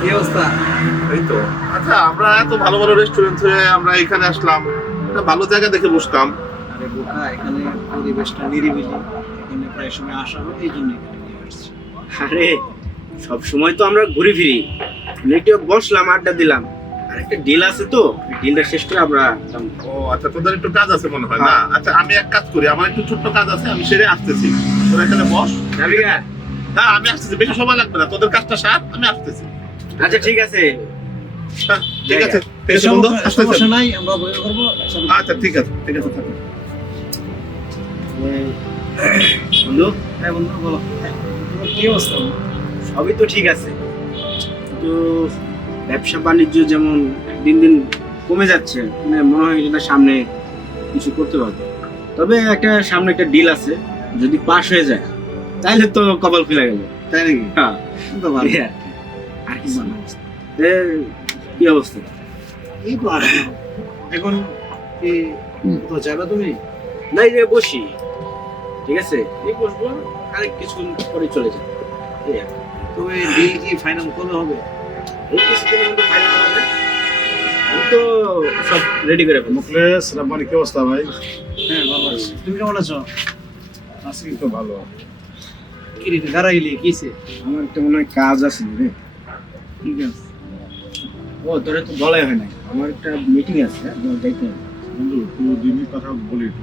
কি অবস্থা? এই তো। আচ্ছা, আমরা এত ভালো ভালো রেস্টুরেন্ট থেকে আমরা এখানে আসলাম, একটা ভালো জায়গা দেখে বসতাম। আরে বোকা, এখানে পরিবেশটা নিরিবিলি, এখানে প্রায় সময় আসা হয়, এই জন্য এখানে নিয়ে আসছি। আরে সব সময় তো আমরা ঘুরে ফিরি, একটু বসলাম, আড্ডা দিলাম, আর একটা ডিল আছে তো, ডিলটা শেষ করে আমরা ও আচ্ছা, তোদের একটু কাজ আছে মনে হয় না? আচ্ছা, আমি এক কাজ করি, আমার একটু ছোট্ট কাজ আছে, আমি সেরে আসতেছি। তোরা এখানে বস। যাবি গা? হ্যাঁ, আমি আসতেছি, বেশি সময় লাগবে না, তোদের কাজটা সার, আমি আসতেছি। আচ্ছা ঠিক আছে। হ্যাঁ, ঠিক আছে, ঠিক আছে বন্ধু, আসতেছি। সমস্যা নাই, আমরা বয়ে করবো। আচ্ছা, ঠিক আছে, ঠিক আছে, থাকো। বন্ধু, হ্যাঁ বন্ধু, বলো। তোমার কি অবস্থা? সবই তো ঠিক আছে, কিন্তু ব্যবসা বাণিজ্য যেমন দিন দিন কমে যাচ্ছে, মানে মনে হয় এটা সামনে কিছু করতে পারবে। তবে সামনে একটা ডিল আছে, যদি পাস হয়ে যায় তাহলে তো কপাল খুলে গেল। তাই নাকি? হ্যাঁ, তো ভালো। এই আর কি। আর কি বলবো? কি অবস্থা? এই তো আসলাম। এখন কি তো যাবে তুমি? নাই রে, বসি। ঠিক আছে, এই বসবো, আরেক কিছুক্ষণ পরে চলে যাবো। এই আর কি। তবে ডিল কি ফাইনাল কবে হবে? এই কিছুদিনের মধ্যে ফাইনাল হবে। আমি তো সব রেডি করে ফেলবো। মুখলেস রাব্বানি, কি অবস্থা ভাই? হ্যাঁ, ভালো আছি। তুমি কেমন আছো? আছি তো ভালো। কি রে, দাঁড়াইলি কিসে? আমার একটা মনে হয় কাজ আছে রে। ঠিক আছে। ও, তোরে তো বলাই হয় নাই, আমার একটা মিটিং আছে, যাইতে হবে। বন্ধু, পুরো দিনই কথা বলি, একটু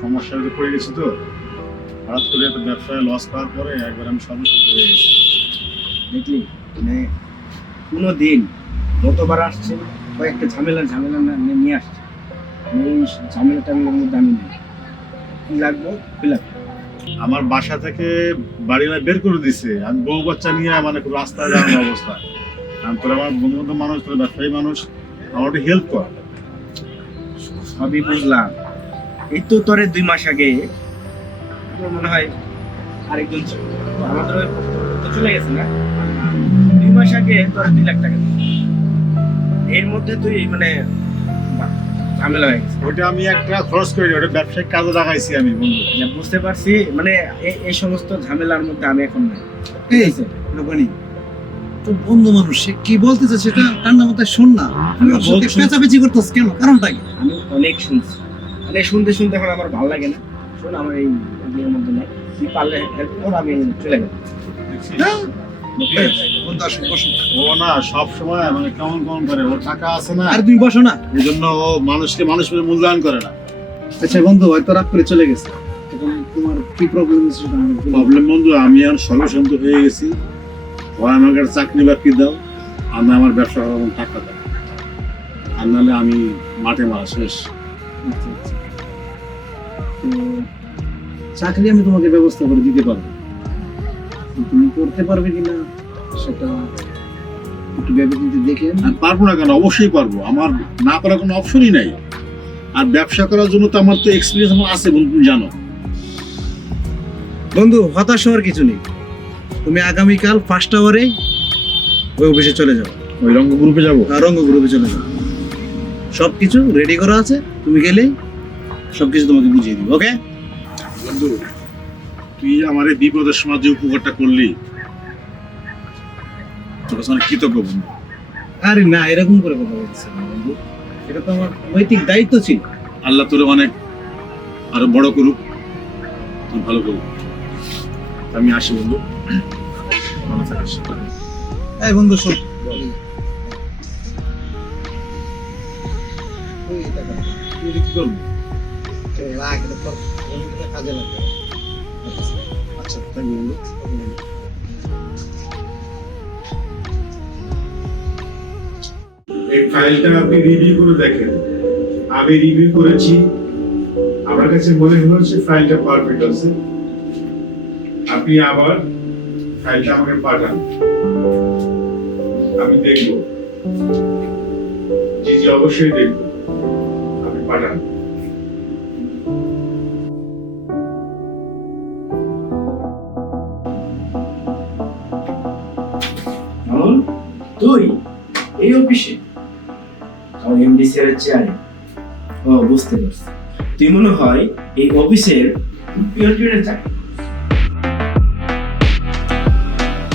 সমস্যায় পড়ে গেছি তো। হঠাৎ করে একটা ব্যবসায় লস পাওয়ার পরে একবার আমি সমস্যা হয়ে গেছি। দেখলি, মানে কোনো দিন যতবার আসছে কয়েকটা ঝামেলা নিয়ে আসছে। এই ঝামেলাটা আমি মধ্যে আমি নেই, কি লাগবে কি লাগবে। আমার বাসা থেকে বাড়িটা বের করে দিছে, আমি বউ বাচ্চা নিয়ে মানে খুব রাস্তায় যাওয়ার অবস্থা। আমি তোর আমার বন্ধু বান্ধব মানুষ, তোর ব্যবসায়ী মানুষ, আমার একটু হেল্প কর। সবই বুঝলাম, এই তো তোরে 2 মাস আগে আমার মনে হয় আরেকজন ছিল, তো আমাদের তো চলে গেছে না, 2 মাস আগে তোর 2 লাখ টাকা দিল। এর মধ্যে তুই মানে ঝামেলা হয়ে গেছে। ওটা আমি একটা খরচ করি, ওটা ব্যবসায়িক কাজে লাগাইছি আমি বন্ধু। যা বুঝতে পারছি, মানে এই সমস্ত ঝামেলার মধ্যে আমি এখন নাই। এই যে রূপানি, তো বন্ধু মানুষ, সে কি বলতেছে সেটা ঠান্ডা মাথায় শোন না। আমি ওর সাথে বলছি। পেঁচাপেচি করতেছ কেন? কারণটা কি? আমি অনেক শুনছি, মানে শুনতে শুনতে এখন আমার ভালো লাগে না। শোন, আমার এই বিয়ের মধ্যে নাই, তুই পারলে হেল্প কর, আমি চলে গেলাম। বন্ধু আসুন, বসুন। ও না, সব সময় মানে কেমন কেমন করে, ওর টাকা আছে না, আর তুমি বসো না। এই জন্য ও মানুষকে মানুষ বলে মূল্যায়ন করে না। আচ্ছা বন্ধু, হয়তো রাগ করে চলে গেছে, এখন তোমার কি প্রবলেম হচ্ছে সেটা আমাকে বলো। প্রবলেম বন্ধু, আমি এখন সর্বসন্ত হয়ে গেছি। হয় আমাকে একটা চাকরি বাকরি দাও, আর না আমার ব্যবসা করার টাকা দাও, আর নাহলে আমি মাঠে মারা শেষ। আচ্ছা, আচ্ছা। তো চাকরি আমি তোমাকে ব্যবস্থা করে দিতে পারবো, তো তুমি করতে পারবে কিনা সেটা একটু ভেবে চিন্তে দেখেন। আর পারবো না কেন? অবশ্যই পারবো, আমার না পারার কোনো অপশনই নাই। আর ব্যবসা করার জন্য তো আমার তো এক্সপিরিয়েন্স আমার আছে বন্ধু, তুমি জানো। বন্ধু, হতাশ হওয়ার কিছু নেই। তুমি আগামীকাল 1st আওয়ারে ওই অফিসে চলে যাও, ওই রঙ্গ গ্রুপে যাবো। রঙ্গ গ্রুপে চলে যাও। সবকিছু রেডি করা আছে, তুমি গেলেই সবকিছু তোমাকে বুঝিয়ে দিব। ওকে বন্ধু, তুই আমার এই বিপদের সময় যে উপকারটা করলি, তোর কাছে অনেক কৃতজ্ঞ বন্ধু। আরে না, এরকম করে কথা বলতেছে না বন্ধু, এটা তো আমার নৈতিক দায়িত্ব ছিল। আল্লাহ তোরে অনেক আরো বড় করুক, তুই ভালো করুক। আমি আসি বন্ধু, ভালো থাকিস। এই বন্ধু শোন, তুই কি করবি? কাজে লাগবে। আচ্ছা, থাকবি বন্ধু। এই ফাইলটা আপনি রিভিউ করে দেখেন। আমি রিভিউ করেছি, আমার কাছে মনে হচ্ছে ফাইলটা পারফেক্ট আছে। আপনি আবার ফাইলটা আমাকে পাঠান, আমি দেখব। জি জি, অবশ্যই দেখব, আপনি পাঠান। তুই এই অফিসে এমডি স্যারের চেয়ারে? ও, বুঝতে পারছি, তুই মনে হয় এই অফিসের পিয়নের চাকরি।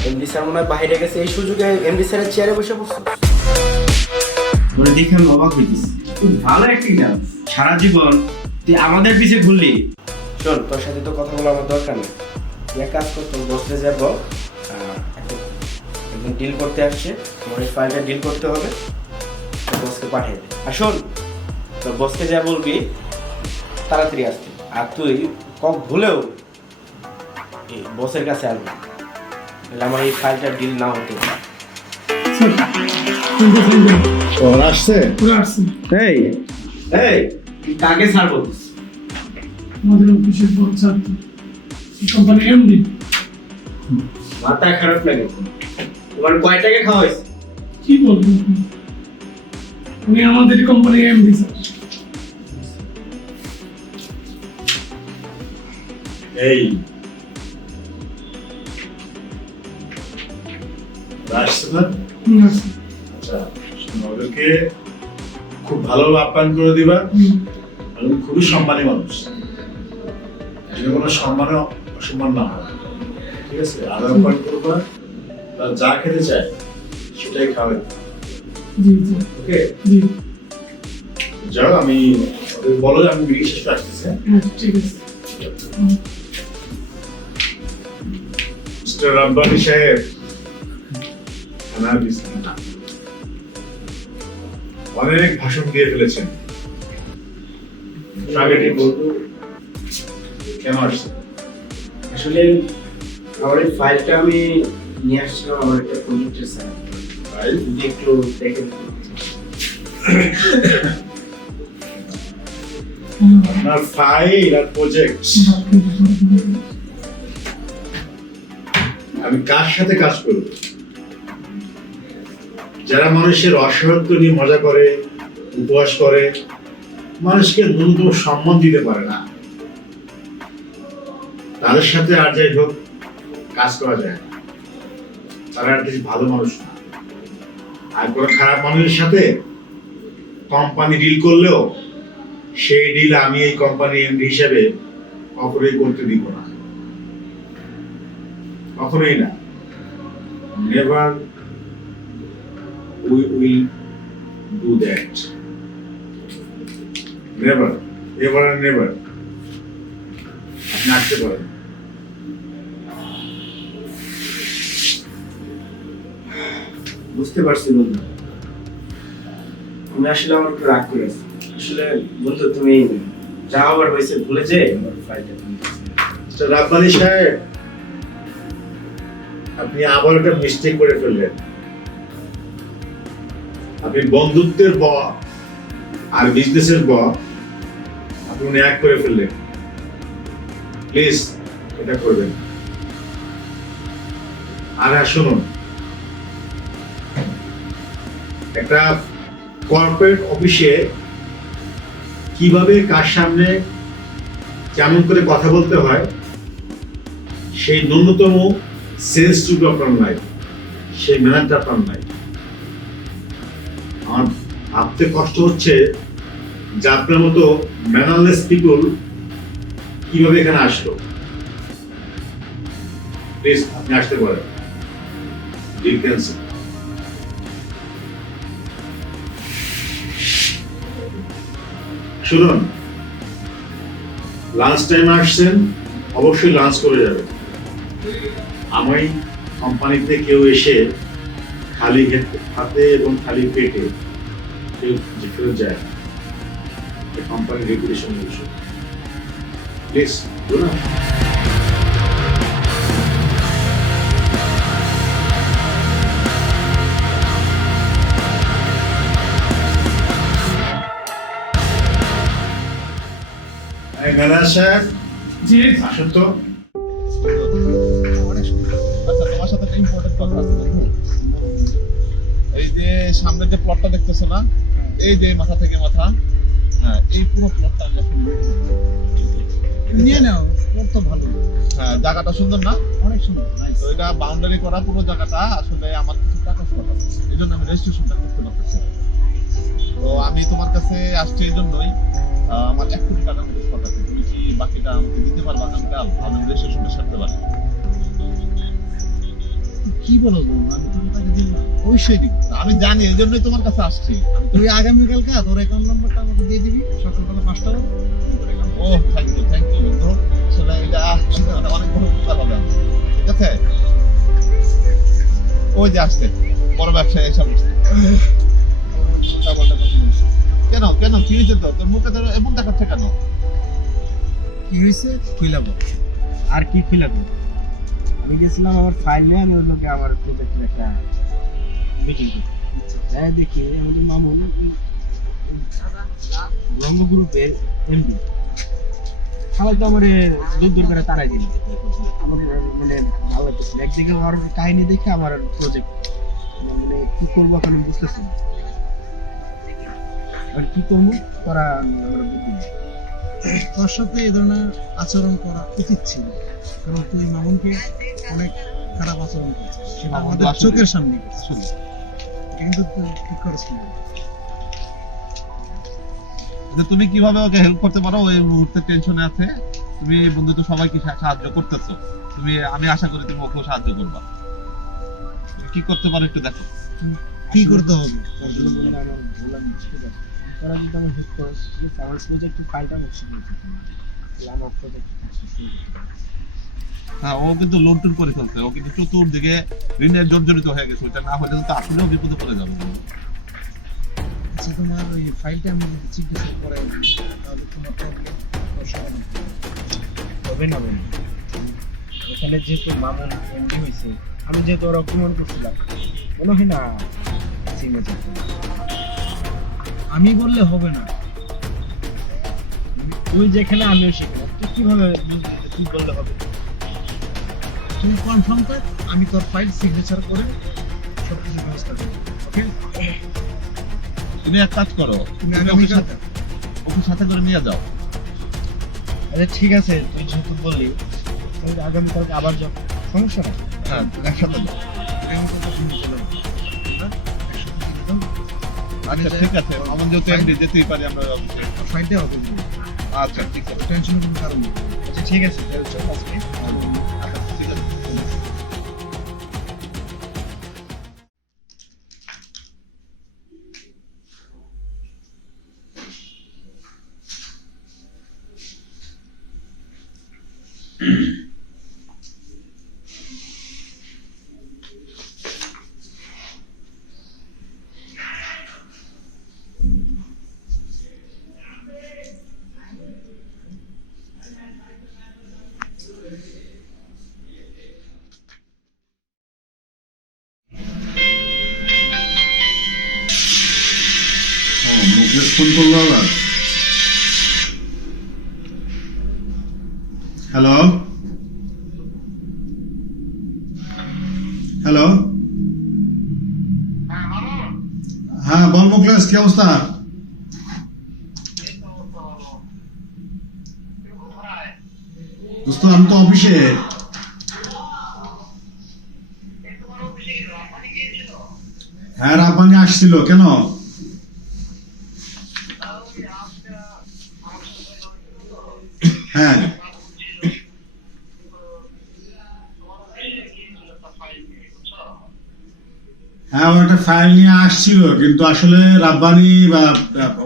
এমডি স্যার মনে হয় বাইরে গেছে, এই সুযোগে এমডি স্যারের চেয়ারে বসে পড়ছো। তোরে দেখে আমি অবাক হইতেছি, তুই ভালো অ্যাক্টিং জানিস, সারা জীবন তুই আমাদের পিছে ঘুরলি। শোন, তোর সাথে তো কথা বলা আমার দরকার নেই, তুই এক কাজ কর, তোর বসতে যাব, একদম ডিল করতে আসছে, তোমার এই ফাইলটা ডিল করতে হবে, তোর বসকে পাঠিয়ে দে। আর শোন, তোর বসকে যা বলবি তাড়াতাড়ি আসতে, আর তুই কক ভুলেও এই বসের কাছে আসবি, তাহলে আমার এই ফাইলটা ডিল না হতে পারে। ওরা আসছে? এই এই তুই কাকে স্যার বলছিস? আমাদের অফিসের বড় ছাত্র, কোম্পানি এমডি। মাথা খারাপ লাগে তোমার? কয় টাকা খাওয়া হয়েছে? কি বলবো, উনি আমাদের কোম্পানি এমডি স্যার। এই আসছে না? আচ্ছা, ওদেরকে খুব ভালোভাবে আপ্যায়ন করে দিবা। আমি খুবই সম্মানী মানুষ, এটা কোনো সম্মানে অসম্মান না হয়, ঠিক আছে? আদর আপ্যায়ন করবা, তার যা খেতে চায় সেটাই খাবে। জি জি ওকে, জি, যাও, আমি ওদের বলো যে আমি মিটিং শেষ করে আসতেছি। হ্যাঁ ঠিক আছে। মিস্টার রাব্বানি সাহেব, থানার বিছানা। অনেক ভাষণ দিয়ে ফেলেছেন, টার্গেটিং বলবো কেন আসছে? আসলে আমার এই ফাইলটা আমি নিয়ে আসছিলাম, আমার একটা প্রজেক্টের স্যার, ভাই, যদি একটু দেখেন। আপনার ফাইল আর প্রজেক্ট আমি কার সাথে কাজ করব? যারা মানুষের অসহায়ত্ব নিয়ে মজা করে, উপহাস করে, মানুষকে ন্যূনতম সম্মান দিতে পারে না, তাদের সাথে আর যাই হোক কাজ করা যায় না। তারা অ্যাটলিস্ট ভালো মানুষ না। আর কোনো খারাপ মানুষের সাথে কোম্পানি ডিল করলেও সেই ডিল আমি এই কোম্পানি এমডি হিসেবে কখনোই করতে দিব না, কখনোই না। Never we will do that. Never, ever and never. আপনি আসতে পারেন। বুঝতে পারছি বন্ধু, তুমি আসলে আমার একটু রাগ করে আছো। আসলে বন্ধু, তুমি যা হবার হয়েছে ভুলে যে আমার ফাইলটা মিস্টার রাব্বানি সাহেব, আপনি আবার একটা মিস্টেক করে ফেললেন। আপনি বন্ধুত্বের ব আর বিজনেসের ব আপনি এক করে ফেললেন। প্লিজ এটা করবেন। আর হ্যাঁ, শুনুন, একটা কর্পোরেট অফিসে কিভাবে কার সামনে কেমন করে কথা বলতে হয় সেই ন্যূনতম সেন্সটুকু আপনার নাই, সেই ম্যানারটা আপনার নাই। আমার ভাবতে কষ্ট হচ্ছে যে আপনার মতো ম্যানারলেস পিপল কিভাবে এখানে আসলো। প্লিজ আপনি আসতে পারেন। Deal cancel. শুনুন, লাঞ্চ টাইম আসছেন, অবশ্যই লাঞ্চ করে যাবেন। আমি কোম্পানিতে কেউ এসে খালি হাতে এবং খালি পেটে কেউ ফেরত যায়, কোম্পানির রেপুটেশন ইস্যু। প্লিজ বলুন। ম্যানেজার সাহেব, জি আসুন তো। আচ্ছা, তোমার সাথে একটা ইম্পর্টেন্ট কথা আছে বন্ধু। এই যে সামনে যে প্লটটা দেখতেছো না, এই যে মাথা থেকে মাথা, হ্যাঁ, এই পুরো প্লটটা আমরা নিয়ে নাও, ওর তো ভালো। হ্যাঁ, জায়গাটা সুন্দর না? অনেক সুন্দর, নাইস। তো এটা বাউন্ডারি করা পুরো জায়গাটা আসলে আমার কিছু টাকা শর্ট আছে, এই জন্য আমি রেজিস্ট্রেশনটা করতে পারতেছি। তো আমি তোমার কাছে আসছি এই জন্যই, আমার 1 কোটি টাকার মতো শর্ট আছে। তুমি কি বাকিটা আমাকে দিতে পারবা আগামীকাল? আমি রেজিস্ট্রেশনটা সারতে পারি। কি বলো বন্ধু, আমি তোমার টাকা দিব না, অবশ্যই দিব। আমি জানি, এই জন্যই তোমার কাছে আসছি। তুই আগামীকালকে তোর অ্যাকাউন্ট নাম্বারটা আমাকে দিয়ে দিবি সকালবেলা 5টা বাজে। ও থ্যাংক ইউ বন্ধু। আসলে এটা অনেক বড় উপকার হবে আমার। ঠিক আছে, ওই যে আসছে বড় ব্যবসায়ী এসে বসছে। উল্টাপাল্টা কথা বলছে। কেন কেন কি হয়েছে? তোর মুখে তো এমন দেখাচ্ছে কেন? কি হয়েছে কইলা বল। আর কি ফিলাবো, আমি গেছিলাম আমার ফাইল নিয়ে, আমি ওর লোকে আমার প্রজেক্টের একটা মিটিং করি। যাই দেখি আমাদের মামুন রঙ্গ গ্রুপের এমডি সবাই তো আমার দূর করে তারাই দিল। আমার মানে ভালো লাগতেছে না। একদিকে আমার কাহিনী দেখে আমার প্রজেক্ট মানে কি করবো এখন আমি বুঝতেছি না। আর কি করবো করা আমার বুদ্ধি নেই। তোর সাথে এই ধরনের আচরণ করা উচিত ছিল, কারণ তুই মামুনকে অনেক খারাপ আচরণ করছিস, সেটা মামুন তো আমাদের আসলে- চোখের সামনে করছিস। আসলে এটা কিন্তু তুই ঠিক করেছিস না। যে তুমি কিভাবে ওকে হেল্প করতে পারো, ওই মুহূর্তে টেনশনে আছে। তুমি বন্ধু তো সবাইকে সাহায্য করতেছো, তুমি আমি আশা করি তুমি ওকেও সাহায্য করবা। তুমি কি করতে পারো একটু দেখো। কি করতে হবে ওর জন্য বললে আমার বললাম ঠিক আছে, তোরা যদি আমার হেল্প করো ঠিক আছে, আমার প্রজেক্টের ফাইলটা মুছে দিয়েছি, তাহলে আমার প্রজেক্ট হ্যাঁ, ও কিন্তু লোন টোন করে ফেলছে, ও কিন্তু চতুর্দিকে ঋণের জর্জরিত হয়ে গেছে। ওটা না হলে তো আসলেও বিপদে পড়ে যাবে। আচ্ছা, তোমার ওই ফাইলটা আমি যদি চিকিৎসা করাই দিই, তাহলে তোমার প্রবলেম সমাধান হবে না বন্ধু। এখানে যেহেতু মামুন এমডি হয়েছে, আমি যেহেতু ওর অপমান করছিলাম, মনে হয় না সিমে যেত। আমি বললে হবে না। তুই যেখানে আমিও সেখানে, তুই কিভাবে কি বললে হবে? তুমি কনফার্ম থাক, আমি তোর ফাইল সিগনেচার করে সবকিছু ব্যবস্থা করবো। ওকে, তুমি এক কাজ করো, তুমি তুমি ওকে আগামীকাল সাথে ওকে সাথে করে নিয়ে যাও। আরে ঠিক আছে, তুই যেহেতু বললি তাহলে আগামীকালকে আবার যাও, সমস্যা নেই। হ্যাঁ, একসাথে যাও। আগামীকাল তুমি চলে যাবে। হ্যাঁ? একসাথে চলে যাও। আচ্ছা ঠিক আছে, আমার যেহেতু এমনি যেতেই পারি আমরা অফিসে। ফাইলটা হবে না। আচ্ছা ঠিক আছে। টেনশনের কোনো কারণ নেই। আচ্ছা ঠিক আছে, তাহলে চল আজকে। আচ্ছা ঠিক আছে। মুকেশ ফোন করলো আবার। হ্যালো হ্যালো, হ্যাঁ বল মুকেশ, কি অবস্থা? দোস্ত আমি তো অফিসে। হ্যাঁ, রাব্বানি আসছিল কেন? হ্যাঁ হ্যাঁ, ও একটা ফাইল নিয়ে আসছিল, কিন্তু আসলে রাব্বানি বা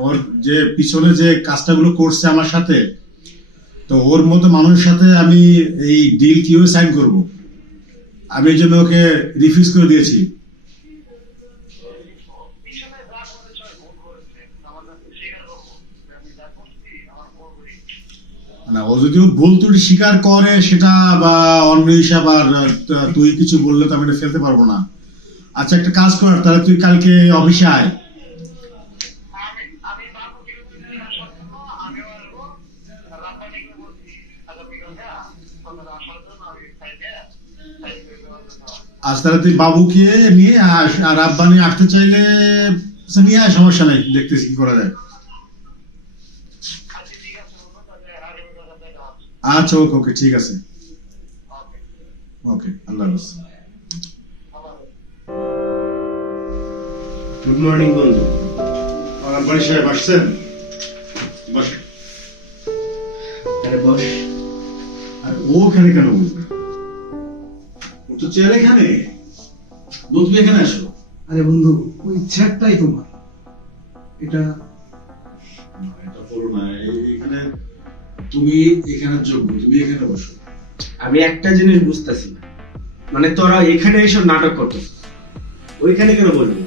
ওর যে পিছনে যে কাজটা গুলো করছে আমার সাথে, তো ওর মতো মানুষের সাথে আমি এই ডিল কিভাবে সাইন করব, আমি এই জন্য ওকে রিফিউজ করে দিয়েছি। না, ও যদি ভুল ত্রুটি স্বীকার করে সেটা বা অন্য হিসাব, আর তুই কিছু বললে তো আমি এটা ফেলতে পারবো না। আচ্ছা একটা কাজ কর, তাহলে তুই কালকে অফিসে আয়। আজ তাহলে তুই বাবুকে নিয়ে আস, আর রাব্বানি আসতে চাইলে সে নিয়ে আয়, সমস্যা নেই, দেখতেছি কি করা যায়। আচ্ছা ওকে ওকে, ঠিক আছে, ওকে, আল্লাহ হাফেজ। গুড মর্নিং বন্ধু। রাব্বানি সাহেব আসছেন? বসে। আরে বস। আর ও ওখানে কেন বলবে? ও তো চেয়ার এখানে। বন্ধু এখানে আসো। আরে বন্ধু, ওই চেয়ারটাই তোমার। এটা এটা করো না, এখানে তুমি এখানে যোগ্য, তুমি এখানে বসো। আমি একটা জিনিস বুঝতেছি না, মানে তোরা এখানে এসব নাটক করতেছিস, ওইখানে কেন বলবি?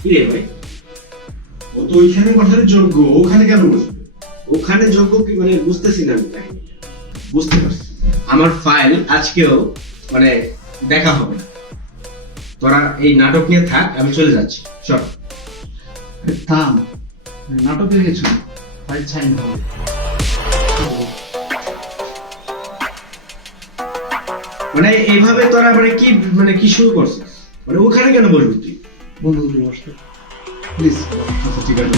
কি রে ভাই, ও তো ওইখানে বসার যোগ্য, ওখানে কেন বসবে? ওখানে যোগ্য কি মানে বুঝতেছি না আমি কাহিনীটা। বুঝতে পারছি, আমার ফাইল আজকেও মানে দেখা হবে না। তোরা এই নাটক নিয়ে থাক, আমি চলে যাচ্ছি। চল। আরে থাম, নাটকের কিছু না, ফাইল সাইন হবে। মানে এইভাবে তোরা মানে কি শুরু করছিস? মানে ওখানে কেন বলবি তুই? বন্ধু তুমি বসতে প্লিজ। আচ্ছা ঠিক আছে,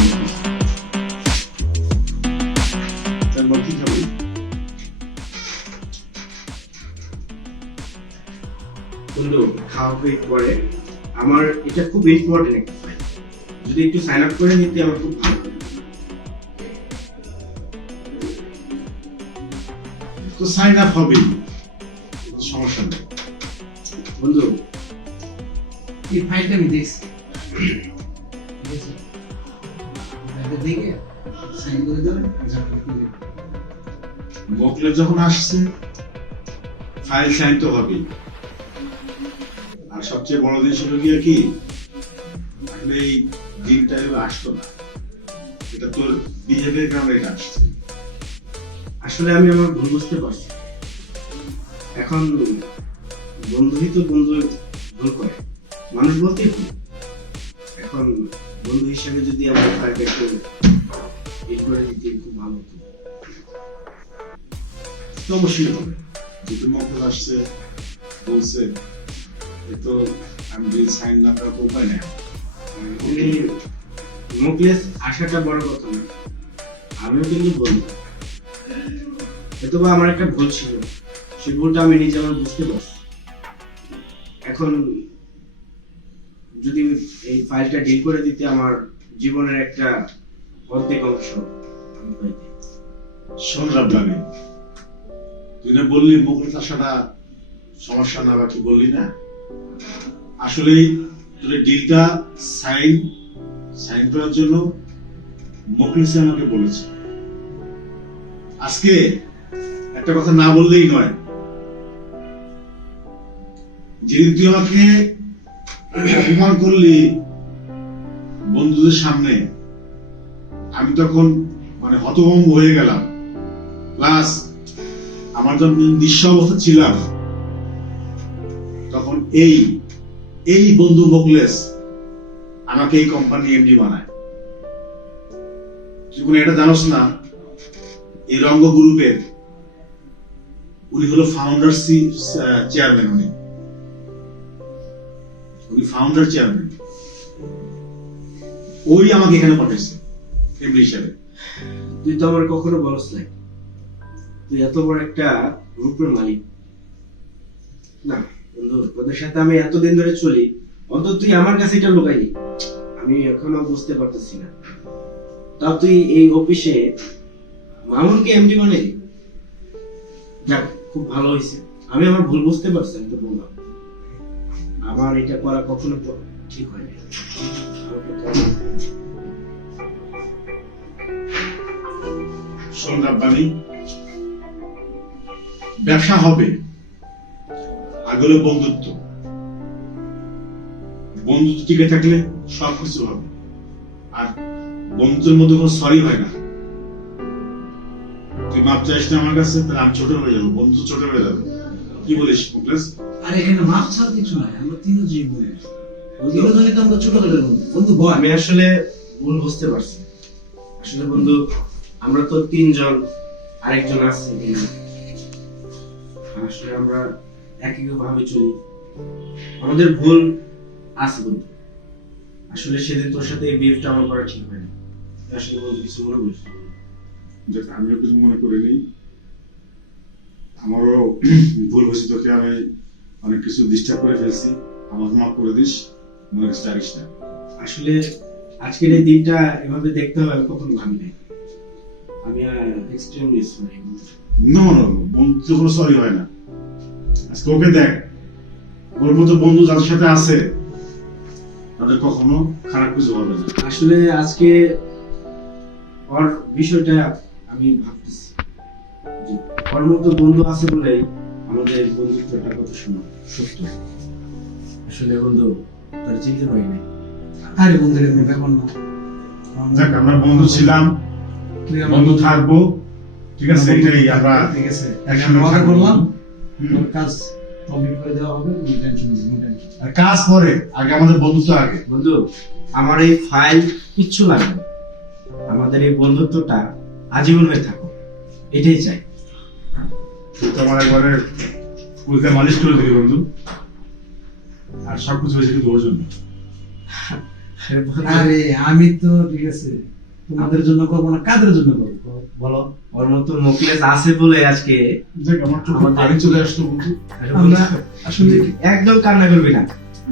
তারপর কি খাবি? বন্ধু, খাওয়া হয়ে পরে আমার এটা খুব ইম্পর্টেন্ট একটা ফাইল, যদি একটু সাইন আপ করে নিতে আমার খুব ভালো হয়। তো সাইন আপ হবেই, সমস্যা নেই। বন্ধু, এই ফাইলটা আমি দেখছি, ঠিক আছে? এটা দেখে সাইন করে দেবেন, জানাবেন কি দেবেন। মোকলেস যখন আসছে ফাইল সাইন তো হবেই। আর সবচেয়ে বড় জিনিস হলো গিয়ে কি, আসলে এই দিনটা আসতো না, এটা তোর বিহেভিয়ার কারণে এটা আসছে। আসলে আমি আমার ভুল বুঝতে পারছি। এখন বন্ধুই তো বন্ধু ভুল করে, মানুষ বলতেই ভুল। এখন বন্ধু হিসেবে যদি আমার ফাইলটা একটু এড করে দিতে খুব ভালো হতো। তো অবশ্যই হবে, যেহেতু মোকলেস আসছে বলছে, এ তো আমি যদি সাইন না করার তো উপায় নেই। মুকলেস আসাটা বড় কথা না, আমিও কিন্তু বলবো এত বা আমার একটা ভুল ছিল, সেই ভুলটা আমি নিজে আমার বুঝতে পারছি। এখন যদি এই ফাইলটা ডিল করে দিতে আমার জীবনের একটা অর্ধেক অংশ আমি পাইতে। শোন রাব্বানি, তুই না বললি মোকলেস আসাটা সমস্যা না, বা কি বললি না? আসলেই তোর ডিলটা সাইন করার জন্য মোকলেসে আমাকে বলেছে। আজকে একটা কথা না বললেই নয়, যেদিন তুই আমাকে অপমান করলি বন্ধুদের সামনে, আমি তখন মানে হতভম্ব হয়ে গেলাম। প্লাস আমার যখন নিঃস্ব অবস্থা ছিলাম, তখন এই বন্ধু মোকলেস আমাকে এই কোম্পানি এমডি বানায়। তুই কোনো এটা জানোস না, এই রঙ্গ গ্রুপের উনি হলো ফাউন্ডার চেয়ারম্যান। উনি ফাউন্ডার চেয়ারম্যান, ওই আমাকে এখানে পাঠাইছে এমডি হিসাবে। তুই তো আমার কখনো বলস নাই তুই এত বড় একটা গ্রুপের মালিক। না বন্ধু, তোদের সাথে আমি এতদিন ধরে চলি, অন্তত তুই আমার কাছে এটা লুকাইনি। আমি এখনো বুঝতে পারতেছি না, তাও তুই এই অফিসে মামুনকে এমডি বানাই। যাক, খুব ভালো হয়েছে, আমি আমার ভুল বুঝতে পারছি। আমি তো বললাম আমার এটা করা কখনো ঠিক হয় না। শোন রাব্বানি, ব্যবসা হবে, আগে হলো বন্ধুত্ব। বন্ধুত্ব টিকে থাকলে সব কিছু হবে। আর বন্ধুত্বের মধ্যে কোনো সরি হয় না। তুই মাপ চাইস না আমার কাছে, তাহলে আমি ছোট হয়ে যাবো, বন্ধু ছোট হয়ে যাবে। কি বলিস মুকলেস? আর এখানে মাপ ছাড় কিছু নাই, আমরা তিনজনই বন্ধু। তিনজনই তো আমরা ছোটবেলার বন্ধু। বন্ধু বল। আমি আসলে ভুল বুঝতে পারছি। আসলে বন্ধু, আমরা তো তিনজন, আরেকজন আছে এখানে। আসলে আমরা একই ভাবে চলি, আমাদের ভুল আছে বন্ধু। আসলে সেদিন তোর সাথে এই বিয়েটা আমার করা ঠিক হয়নি। আসলে বন্ধু কিছু মনে করিস না। দেখ, আমিও কিছু মনে করিনি, আমারও ভুল হয়েছে, তোকে আমি অনেক কিছু ডিস্টার্ব করে ফেলছি, আমার মাফ করে দিস, মনে কিছু জানিস না। আসলে আজকের এই দিনটা এভাবে দেখতে হবে আমি কখনো ভাবি নাই। আমি এক্সট্রিমলি সরি। নো নো, বন্ধু কোনো সরি হয় না। আজকে ওকে দেখ, ও ওর মতো বন্ধু যাদের সাথে আছে তাদের কখনো খারাপ কিছু হবে না। আসলে আজকে ওর বিষয়টা আমি ভাবতেছি যে ওর মতো বন্ধু আছে বলেই আমাদের বন্ধুত্বটা কত সুন্দর সত্য। আসলে বন্ধু তার চিনতে পারি নাই। আরে বন্ধু এরকম ব্যাপার না। যাক, আমরা বন্ধু ছিলাম, বন্ধু থাকবো, ঠিক আছে? এটাই আমরা ঠিক আছে একসঙ্গে ওয়াদা থাকবো। করলাম হুম। ওর কাজ কমপ্লিট করে দেওয়া হবে, কোনো টেনশন নেই, কোনো টেনশন। আর কাজ পরে, আগে আমাদের বন্ধুত্ব আগে। বন্ধু আমার এই ফাইল কিচ্ছু লাগবে না। আমাদের এই বন্ধুত্বটা আজীবন হয়ে থাকো, এটাই চাই। তুই তো আমার একবারে উল্টে মালিশ করে দিবি বন্ধু। আর সবকিছু হয়েছে কিন্তু ওর জন্য। আরে আমি তো ঠিক আছে তোমাদের জন্য করবো না, কাদের জন্য করবো বলো? ওর মতো মুখলেস আছে বলে আজকে দেখ, আমার চোখে পানি চলে আসতো বন্ধু। আমরা আসলে একদম কান্না করবি না।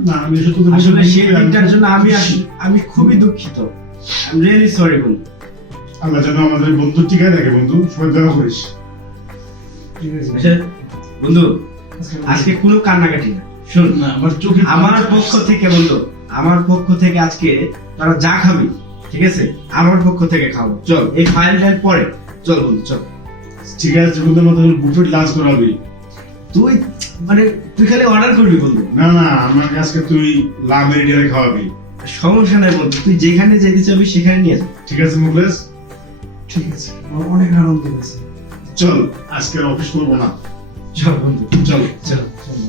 না, আমি এসে তোদের আসলে বন্ধু সেই হয়ে দিনটার জন্য আমি খুবই দুঃখিত। আই এম রিয়েলি সরি বন্ধু। আল্লাহ যেন আমাদের বন্ধু টিকায় রাখে বন্ধু, সবাই দয়া করিস। ঠিক আছে আচ্ছা বন্ধু, আজকে কোনো কান্নাকাটি না। শুন, না আমার চোখে আমার পক্ষ থেকে বন্ধু, আমার পক্ষ থেকে আজকে তোরা যা খাবি, ঠিক আছে, আমার পক্ষ থেকে খাবো। চল এই ফাইলটার পরে চল বন্ধু, চল। ঠিক আছে, বন্ধুর মতো বুফেট লাঞ্চ করাবি। তুই তুই খালি অর্ডার করবি বন্ধু। না না, আমাকে আজকে তুই লাভের এরিয়ারে খাওয়াবি। সমস্যা নাই বন্ধু, তুই যেখানে যেতে চাবি সেখানে নিয়ে যা। ঠিক আছে মুখলেস, ঠিক আছে আমার অনেক আনন্দ হয়েছে। চল আজকে অফিস করবো না। চল বন্ধু, চল। চল। চল